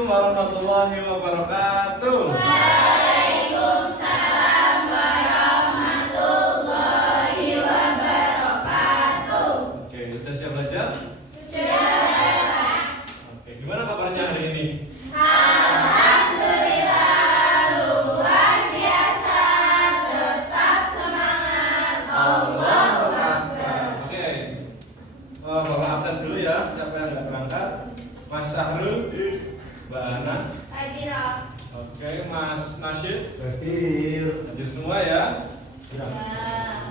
Assalamualaikum warahmatullahi wabarakatuh. Waalaikumsalam warahmatullahi wabarakatuh. Oke, sudah siap belajar? Sudah. Oke, gimana kabarnya hari ini? Alhamdulillah luar biasa, tetap semangat. Allahu Akbar. Oke, Bapak absen dulu ya. Siapa yang nggak berangkat? Mas Syahrul, Mbak Ana. Hadirah. Oke, Mas Nasyid. Hadir. Hadir semua ya. Ya.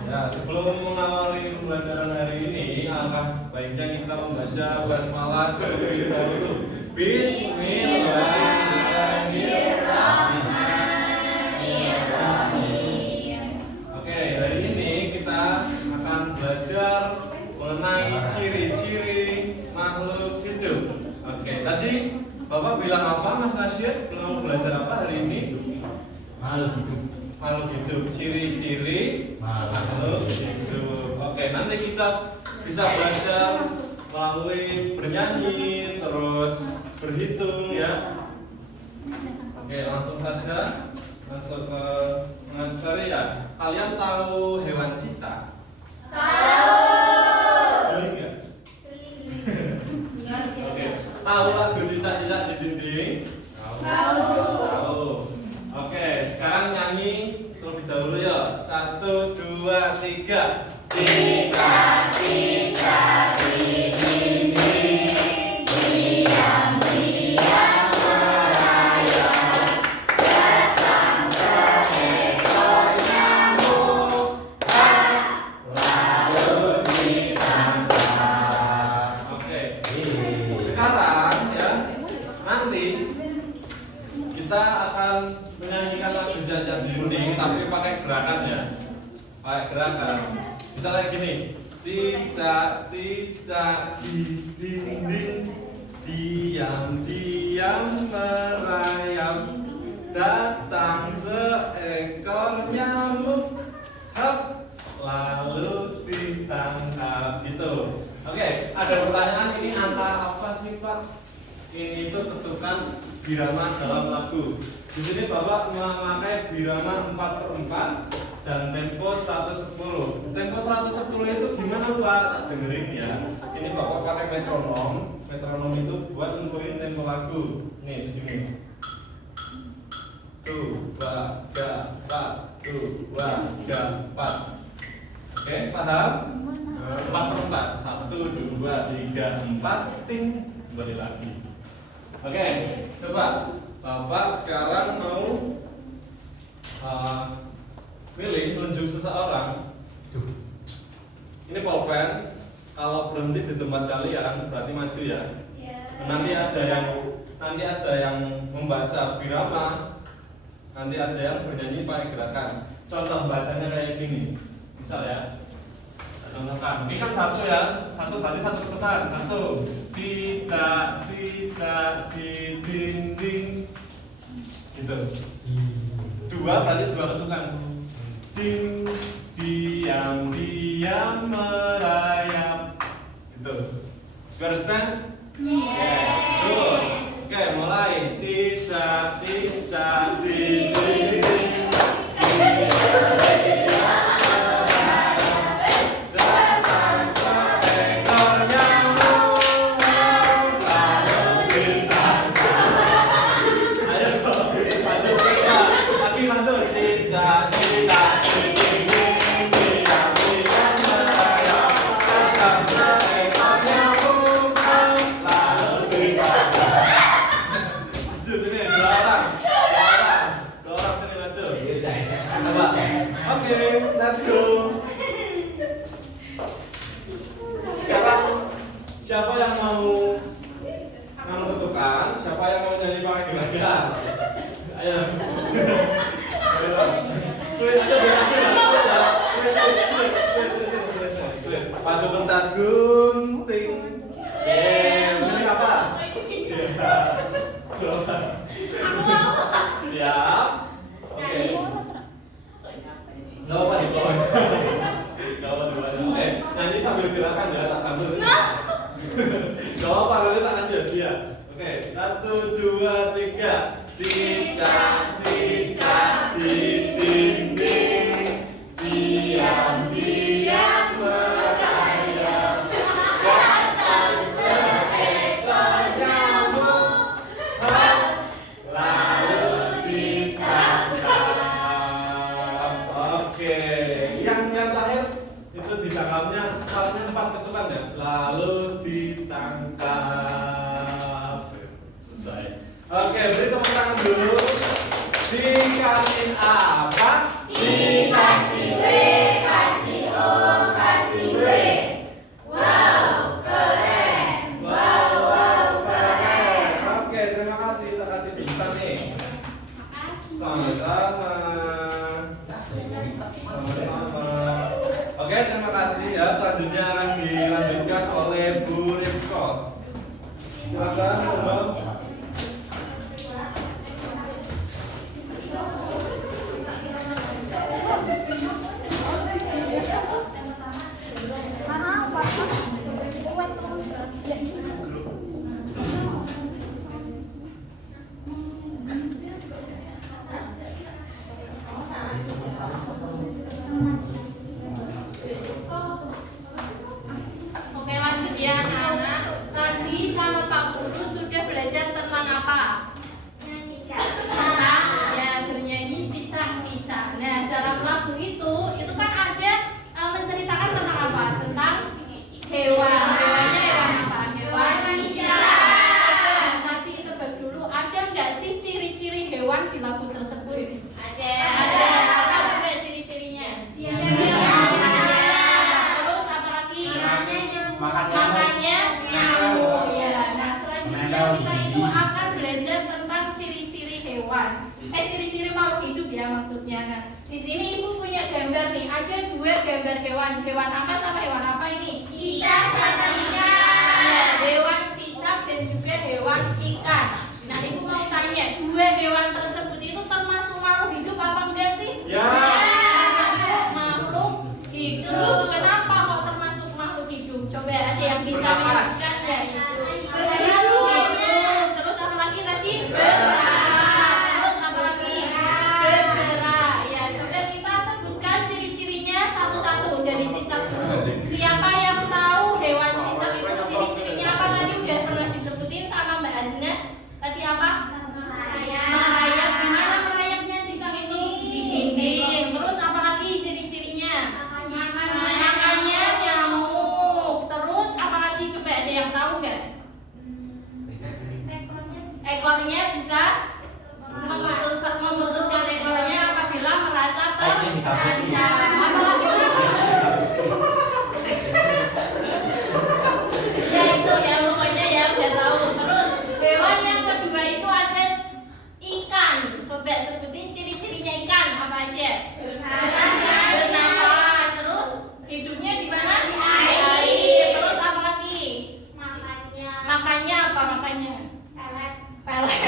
Ya, sebelum mengawali pembelajaran hari ini, alangkah baiknya kita membaca basmalah terlebih dahulu. Bismillahirrahmanirrahim. Oke, hari ini kita akan belajar mengenai ciri-ciri makhluk hidup. Oke, tadi Bapak bilang apa, Mas Nasyid? Mau belajar apa hari ini? Makhluk hidup. Makhluk hidup, ciri-ciri makhluk hidup. Oke, nanti kita bisa belajar melalui bernyanyi, terus berhitung ya. Oke, langsung saja masuk ke materi ya. Kalian tahu hewan cicak? Tahu. Beling nggak? Oke, tahu lagu cicak-cicak di dinding? Tahu. Oke, sekarang nyanyi terlebih dahulu ya. 1, 2, 3. Cicak, cicak di dinding, diam-diam merayap. Datang seekor nyamuk, lalu ditangkap. Oke. Sekarang ya, nanti kita akan menyanyikan lagu cicak di dinding tapi pakai gerakan ya. Pakai gerakan. Misalnya gini, cicak cicak di dinding, diam-diam merayap. Datang seekor nyamuk, hap, lalu ditangkap gitu. Oke, ada pertanyaan ini antara apa sih Pak? Ini itu ketukan birama dalam lagu. Di sini Bapak memakai birama 4/4 dan tempo 110. Tempo 110 itu gimana Pak? Dengerin ya. Ini Bapak pakai metronom. Metronom itu buat nentuin tempo lagu. Nih segini. 2, 3, 4, 2, 3, 4. Oke, paham? 4/4. 1, 2, 3, 4. Ting. Kembali lagi. Oke, coba Bapak sekarang mau pilih nunjuk seseorang. Ini pulpen. Kalau berhenti di tempat kalian berarti maju ya. Nanti ada yang membaca birama. Nanti ada yang bernyanyi pakai gerakan. Contoh bacanya kayak gini. Misal ya. Contohkan. Ini kan satu ya. Satu tadi satu ketukan. Satu. Cicak cicak di dinding. Gitu. 2 berarti 2 ketukan. Ding, diam-diam merayap. Gitu. Understand? Yes. Good. Oke, mulai. Cicak, cicak di dinding. Datang seekor nyamuk, lalu ditangkap. Ayo, maju sedikit. Lagi maju. Cicak, cicak di dinding, diam-diam merayap. Datang seekor nyamuk, lalu ditangkap. Maju sini, 2 orang. 2 orang sini maju. Coba. Oke, let's go. Sekarang siapa yang mau menentukan? Siapa yang mau nyanyi pakai gerakan? Ayo. Sulit aja sulit. Batu pentas gunting. Ini apa? Siap. Oke. Gak apa di bawah. Gak apa di bawah. Nyanyi sambil gerakan ya, tak bantu. Gak apa, nanti tak kasih hadiah. Oke, 1, 2, 3. Cicak di dinding, diam-diam merayap. Datang seekor nyamuk, lalu ditangkap. Oke, yang terakhir itu ditangkapnya salahnya 4 ketukan ya. Lalu ditangkap. Selesai. Oke, beri tepuk tangan dulu. Dikasih apa? Dikasih W, kasih O, kasih W. Wow, keren. Wow, keren. Oke, terima kasih. Kita kasih bingkisan nih. Sama-sama. Sama-sama. Oke, terima kasih ya. Selanjutnya akan dilanjutkan oleh Bu Rizko. Silakan, Bu. Oke, lanjut ya anak-anak. Tadi sama Pak Guru sudah belajar tentang apa? Tentang ya bernyanyi cicak-cicak. Nah, dalam lagu itu kan ada menceritakan tentang apa? Tentang hewan. Hewannya hewan apa? Hewan cicak. Nah, tadi tebak dulu, ada nggak sih ciri-ciri hewan di lagu tersebut? Ada. Ada. Apa coba ciri-cirinya? Terus apa lagi? Makannya nyamuk ya. Nah, selanjutnya kita itu akan belajar tentang ciri-ciri hewan. Ciri-ciri makhluk hidup ya maksudnya. Nah, di sini Ibu punya gambar nih. Ada 2 gambar hewan. Hewan apa sama hewan apa ini? Cicak sama ikan. Ya, hewan cicak dan juga hewan ikan. Nah, Ibu mau tanya, 2 hewan tersebut itu termasuk makhluk hidup apa enggak sih? Ya. Termasuk makhluk hidup. Kenapa kok termasuk makhluk hidup? Coba ada yang bisa Bernapas. menjelaskan nggak? Hidup. Terus apa lagi tadi? Bernapas. Terus apa lagi? Bergerak. Ya, coba kita sebutkan ciri-cirinya satu-satu dari cicak dulu. Siapa yang tahu hewan cicak itu ciri-cirinya apa tadi udah pernah disebutin sama Mbak Azna? Tadi apa? Merayap. Gimana merayapnya cicak itu? Di dinding. Terus apa lagi ciri-cirinya? Makannya nyamuk. Terus apa lagi coba ada yang tahu nggak? Ekornya bisa memutuskan ekornya apabila merasa terancam. Apa lagi? Ya itu ya pokoknya ya udah tahu. Terus hewan yang kedua itu ada ikan. Coba sebutin ciri-cirinya ikan apa aja? Bernafas. Terus hidupnya di mana? Di air. Terus apa lagi? Makannya apa makannya? Pelet.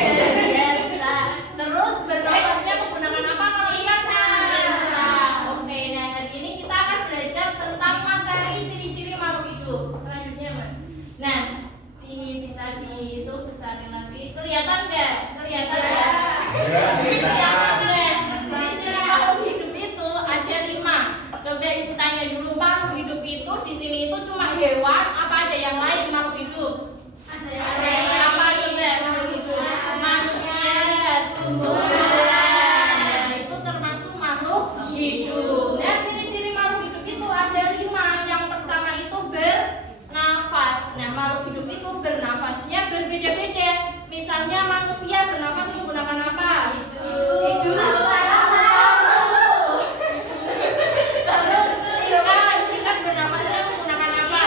Ya bisa. Terus bernafasnya menggunakan apa kalau ikan? Bisa. Oke, nah hari ini kita akan belajar tentang materi ciri-ciri makhluk hidup. Selanjutnya Mas. Nah, bisa di itu besarin lagi. Kelihatan nggak? Kelihatan ya? Kelihatan nggak? Ciri-ciri makhluk hidup itu ada 5. Coba Ibu tanya dulu, makhluk hidup itu di sini itu cuma hewan apa ada yang lain makhluk hidup? Ada yang apa coba makhluk hidup? Manusia, tumbuhan. Ya, itu termasuk makhluk hidup. Dan ciri-ciri makhluk hidup itu ada 5. Yang pertama itu bernafas. Nah, makhluk hidup itu bernafasnya berbeda-beda. Misalnya manusia bernafas menggunakan apa? Hidup. Terus ikan bernafasnya menggunakan apa?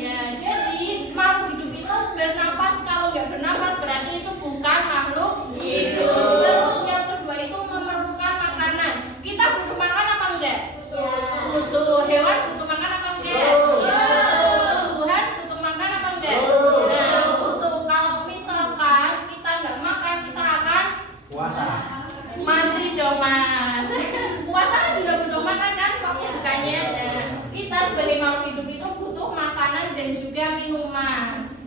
Ya, jadi makhluk hidup itu bernafas. Kalau nggak bernafas berarti itu bukan makhluk hidup. Terus yang kedua itu memerlukan makanan. Kita butuh makan apa enggak? Butuh. Hewan butuh makan apa enggak? Tumbuhan butuh makan apa enggak? Nah, butuh. Kalau misalkan kita nggak makan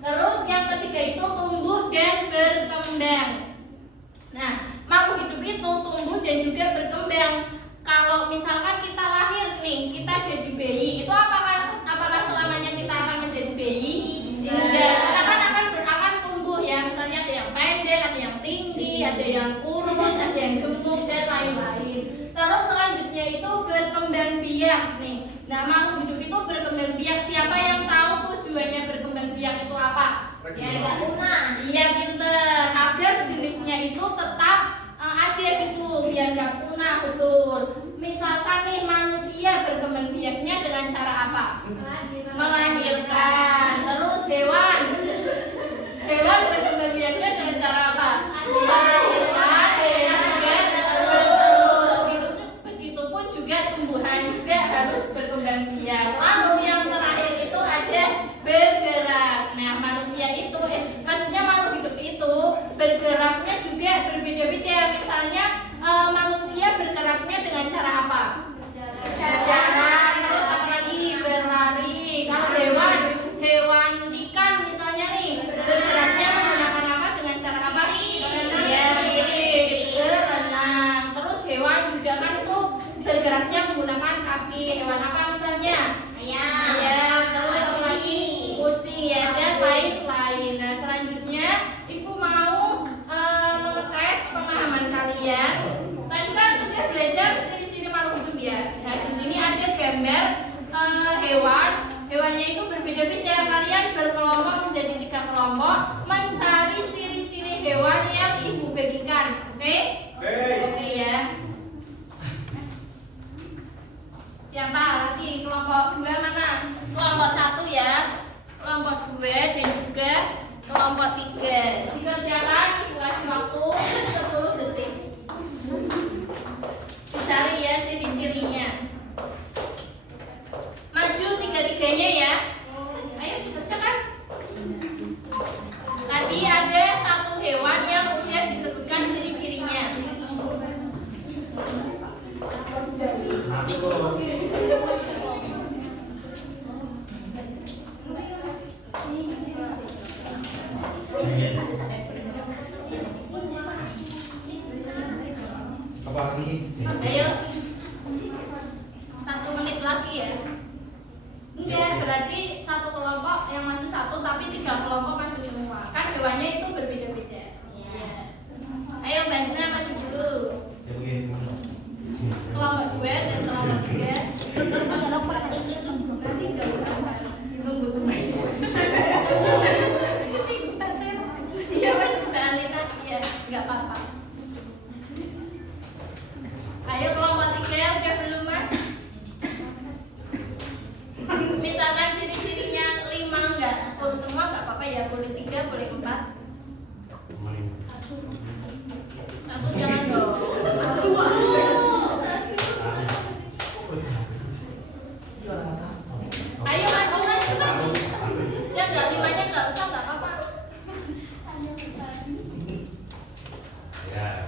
Terus yang ketiga itu tumbuh dan berkembang. Nah, makhluk hidup itu tumbuh dan juga berkembang. Kalau misalkan kita lahir nih, kita jadi bayi, itu apakah selamanya kita akan menjadi bayi? Tidak, kita akan tumbuh ya. Misalnya ada yang pendek, ada yang tinggi, ada yang kurus, ada yang gemuk dan lain-lain. Terus selanjutnya itu berkembang biak nih. Nah, makhluk hidup itu berkembang biak. Siapa yang tahu tujuannya berkembang biak itu apa? Iya, pinter. Agar jenisnya itu tetap ada gitu, biar nggak punah, betul. Misalkan nih manusia berkembang biaknya dengan cara apa? Melahirkan. Terus hewan berkembang biaknya dengan cara apa? Melahirkan dan juga bertelur. Begitupun juga tumbuhan juga harus berkembang biak. Lalu yang terakhir itu ada bergerak. Nah, manusia itu maksudnya makhluk hidup itu bergeraknya juga berbeda-beda. Misalnya manusia bergeraknya dengan cara apa? Berjalan. Terus apa lagi? Berlari. Kalau hewan ikan misalnya nih bergeraknya menggunakan apa? Dengan cara apa? Ya, sirip, berenang. Terus hewan juga kan itu bergeraknya menggunakan kaki. Hewan apa misalnya? Ayam. Ya, terus apa lagi? Kucing ya, dan lain-lain. Nah, selanjutnya Ibu mau mengetes pemahaman kalian. Tadi kan sudah belajar ciri-ciri makhluk hidup ya. Nah, di sini ada gambar hewan. Hewannya itu berbeda-beda. Kalian berkelompok menjadi 3 kelompok, mencari ciri-ciri hewan yang Ibu bagikan. Oke? Oke ya. Siapa lagi? Kelompok 2 mana? Kelompok 1 ya. Kelompok 2 dan juga kelompok 3. Dikerjakan, Ibu kasih waktu 10 detik. Dicari ya ciri-cirinya. Maju 3-3-nya ya. Ayo dikerjakan. Tadi ada 1 hewan yang udah disebutkan ciri-cirinya. Mati kok. Apa lagi? Ayo 1 menit lagi ya. Enggak, berarti 1 kelompok yang maju 1 tapi 3 kelompok maju semua. Kan hewannya itu berbeda-beda. Iya. Ayo Mbak Sina maju dulu. Ya begini. Kelompok 2 dan kelompok 3. Nanti jauh nunggu kembali. Iya, maju balik lagi ya. Enggak apa-apa. Ayo kelompok 3 udah belum Mas? Misalkan ciri-cirinya 5 enggak full semua enggak apa-apa ya, boleh 3, boleh 4. 1 jangan dong. 2. Ayo maju Mas, cepat. Ya enggak 5-nya enggak usah, enggak apa-apa. Ya.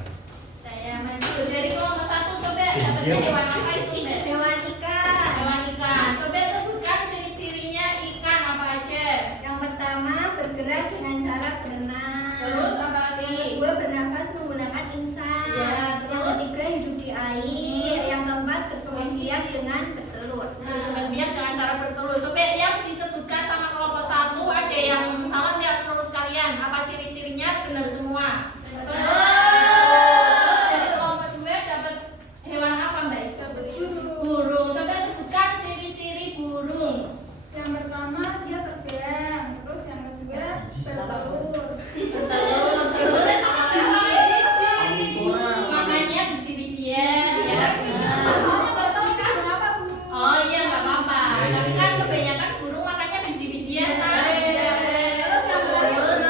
Saya maju dari kelompok 1, coba dapatnya hewan apa itu Mbak? Hewan ikan. Hewan ikan. Coba sebutkan ciri-cirinya ikan apa aja. Yang pertama bergerak dengan cara berenang. Terus apa lagi? Yang kedua bernafas menggunakan insang. Ya, Yang terus? ketiga hidup di air. Yang keempat berkembang biak dengan bertelur. Berkembang biak dengan cara bertelur. Coba yang disebutkan sama kelompok 1 ada yang salah nggak menurut kalian? Apa ciri-cirinya benar semua? Terus dari kelompok 2 dapat hewan apa Mbak? Burung. Coba sebutkan ciri-ciri burung. Yang pertama dia terbang, terus yang kedua bertelur. Bertelur. Terus apa lagi? Makannya biji-bijian ya. Kenapa Bu? Oh iya nggak apa-apa. Tapi kan kebanyakan burung makannya biji-bijian kan. Terus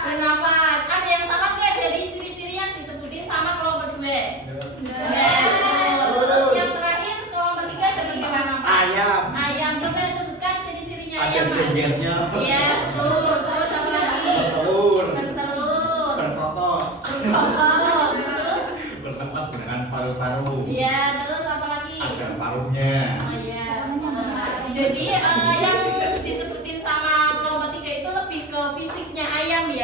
bernafas. Ada yang salah nggak dari ciri-ciri yang disebutin sama kelompok 2? Terus yang terakhir kelompok 3 dengan hewan apa? Ayam. Ayam. Coba sebutkan ciri-cirinya Ada ayam Mas. jenjernya. Iya betul. Terus apa lagi? Telur. Bertelur. Bertotot. Berkotor. Terus? Bernapas dengan paru-paru. Iya. Terus apa lagi? Ada paruhnya. Oh iya. Jadi yang disebutin sama kelompok 3 itu lebih ke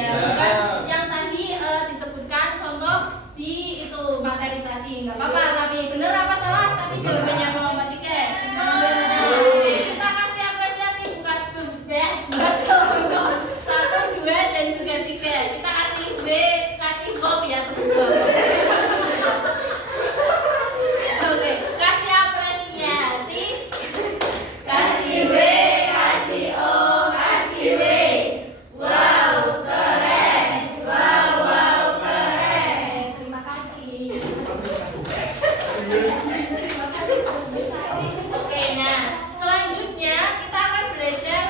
ya, bukan yang tadi disebutkan contoh di itu materi tadi. Nggak apa-apa, tapi bener apa salah? Tapi jawabannya melompat tiket. Benar. Oke, kita kasih apresiasi bukan buat kelompok 1, 2 dan juga 3. Kita kasih B, kasih Bob ya teman-teman. Oke, kasih apresiasi. Kasih B, kasih O, kasih B. Wow, keren. Wow, keren. Terima kasih. Oke, nah selanjutnya kita akan belajar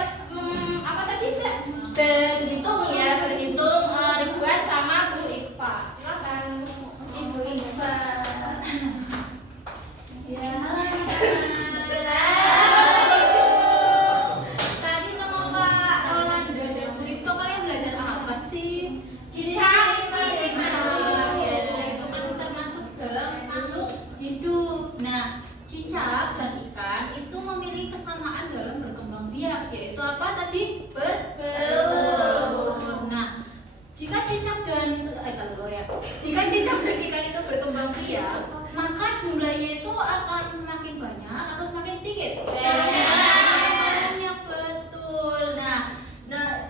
apa tadi Mbak? Berhitung ya, berhitung ribuan sama Bu Iqfa. Silakan. Ibu Iqfa. Ya, halo. Tadi sama Pak Rolando dan Bu Rito kalian belajar apa sih? Cicak. Ya, itu kan termasuk dalam makhluk hidup. Nah, cicak dan ikan itu memiliki kesamaan dalam berkembang biak, yaitu apa tadi? Bertelur. Nah, jika cicak dan jika cicak dan ikan itu berkembang biak, maka jumlahnya itu akan semakin banyak atau semakin sedikit? Banyak, betul. Nah,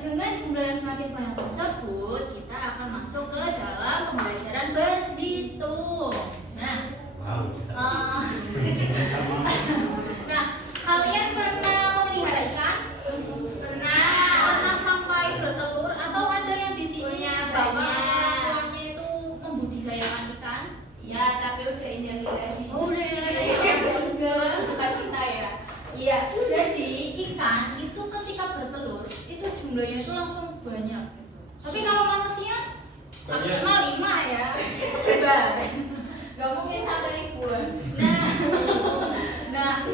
dengan jumlah yang semakin banyak tersebut, kita akan masuk ke dalam pembelajaran berhitung. Nah, Wow. nah, kalian pernah memelihara ikan? Pernah sampai bertelur atau ada yang di sini bapak tuanya itu membudidayakan ikan? Ya, tapi udah ini lagi. Oh, udah ya, segala buka cita ya. Iya, jadi ikan itu ketika bertelur itu jumlahnya itu langsung banyak gitu. Tapi kalau manusia maksimal 5 ya. Udah. Gak mungkin sampai ribuan. Nah,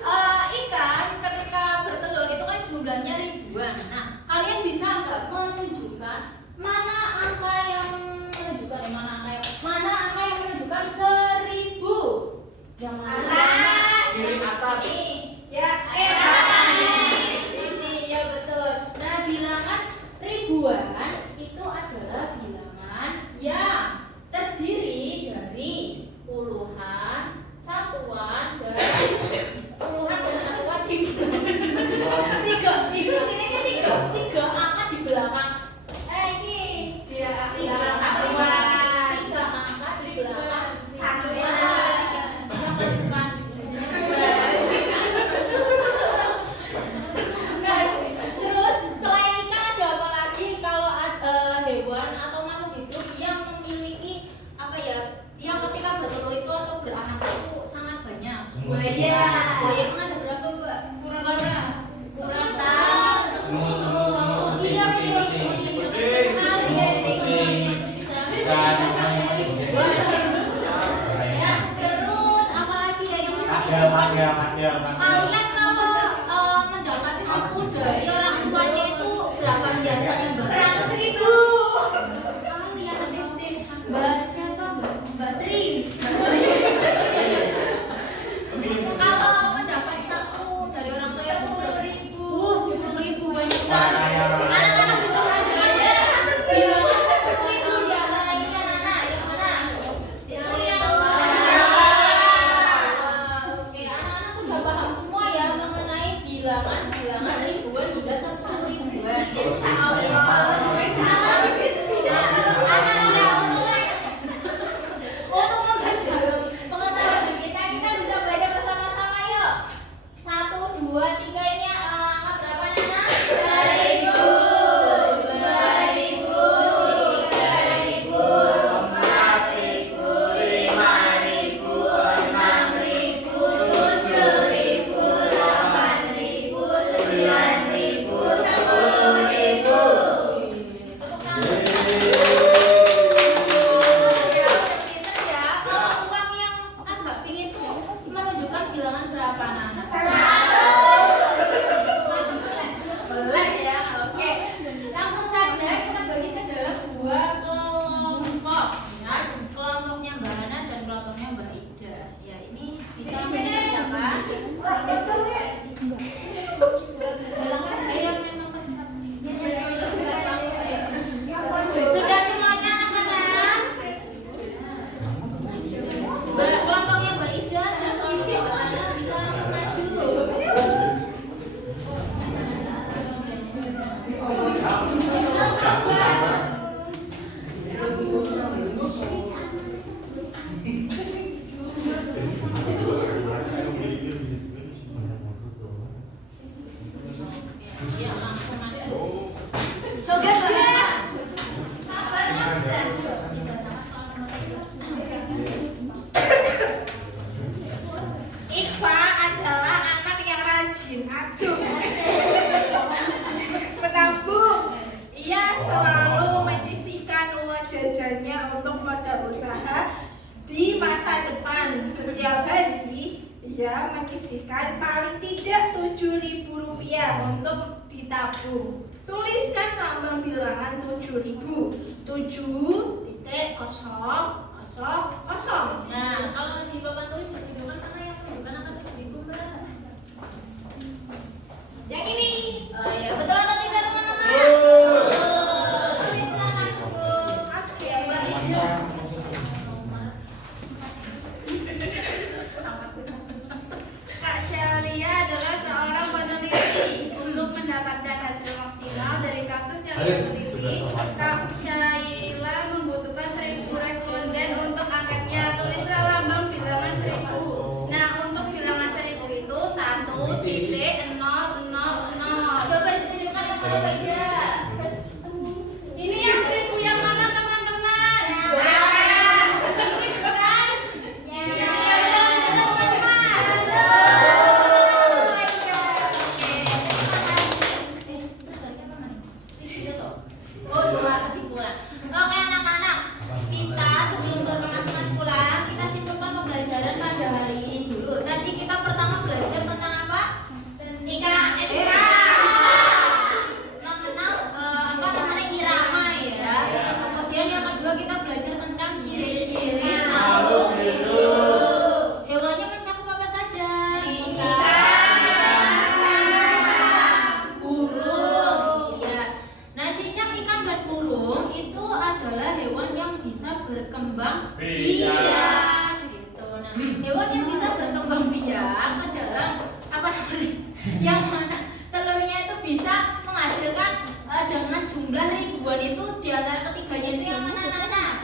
kalau ikan ketika bertelur itu kan jumlahnya ribuan. Nah, kalian bisa nggak menunjukkan mana angka yang menunjukkan 1000? Yang mana? Atas. Ini. Ya, Ini ya betul. Nah, bilangan ribuan itu adalah bilangan yang terdiri dari puluhan, satuan, dan satuan dibilang tiga angka di belakang. Ini Tiga tiga angka satuan, satuan. 3 angka di belakang Satuan. Bukan. Nah, terus selain ikan ada apa lagi? Kalau hewan atau makhluk hidup yang memiliki apa ya? Yang ketika bertelur itu atau beranak itu sangat banyak. Buaya. Buaya emang ada berapa, Mbak? Kurang tahu. Oh, iya, betul. Kucing. Sekali ya, Kucing. Ya, terus apa lagi ya yang mencari Ada. Kalian kalau mendapat sapu dari orang tuanya itu berapa biasanya, Mbak? 100.000. Sekali ya, SD. Mbak siapa, Mbak Tri? Kalau mendapat sapu dari orang tua itu 10.000 banyak sekali. Anak-anak bisa berjaya. Gimana 10.000 di antara ini anak-anak? Yang mana? Itu yang oke, anak-anak sudah paham semua ya dia menyisihkan paling tidak Rp7.000 untuk ditabung. Tuliskan lambang bilangan 7.000. 7.000. Nah, kalau di papan tulis menunjukkan mana yang menunjukkan angka 7.000, Mbak? Yang ini. Oh ya, betul atau tidak teman-teman? Oke, silakan Bu. Oke. Mbak Lydia. Kak Shelia adalah seorang peneliti. Untuk mendapatkan hasil maksimal dari kasus yang ia teliti, Kak Sheila membutuhkan 1.000 responden untuk angkatnya. Tulislah lambang bilangan 1.000. Nah, untuk bilangan 1.000 itu 1.000. Coba ditunjukkan yang mana Mbak Ida? Ini yang 1.000 yang mana teman-teman? Ini bukan? Ya, betul teman-teman. Oh, cuma kesimpulan. Oke anak-anak, kita sebelum berkemas-kemas pulang, kita simpulkan pembelajaran pada hari ini dulu. Tadi kita pertama belajar tentang apa? Etika. Mengenal apa namanya irama ya. Kemudian yang kedua kita belajar tentang ciri-ciri makhluk hidup. Hewannya mencakup apa saja? Burung. Ya. Nah, cicak, ikan, dan burung itu adalah hewan yang bisa berkembang biak. Gitu. Nah, hewan yang bisa berkembang biak adalah apa namanya? Yang mana telurnya itu bisa menghasilkan dengan jumlah ribuan. Itu di antara ketiganya itu yang mana anak-anak?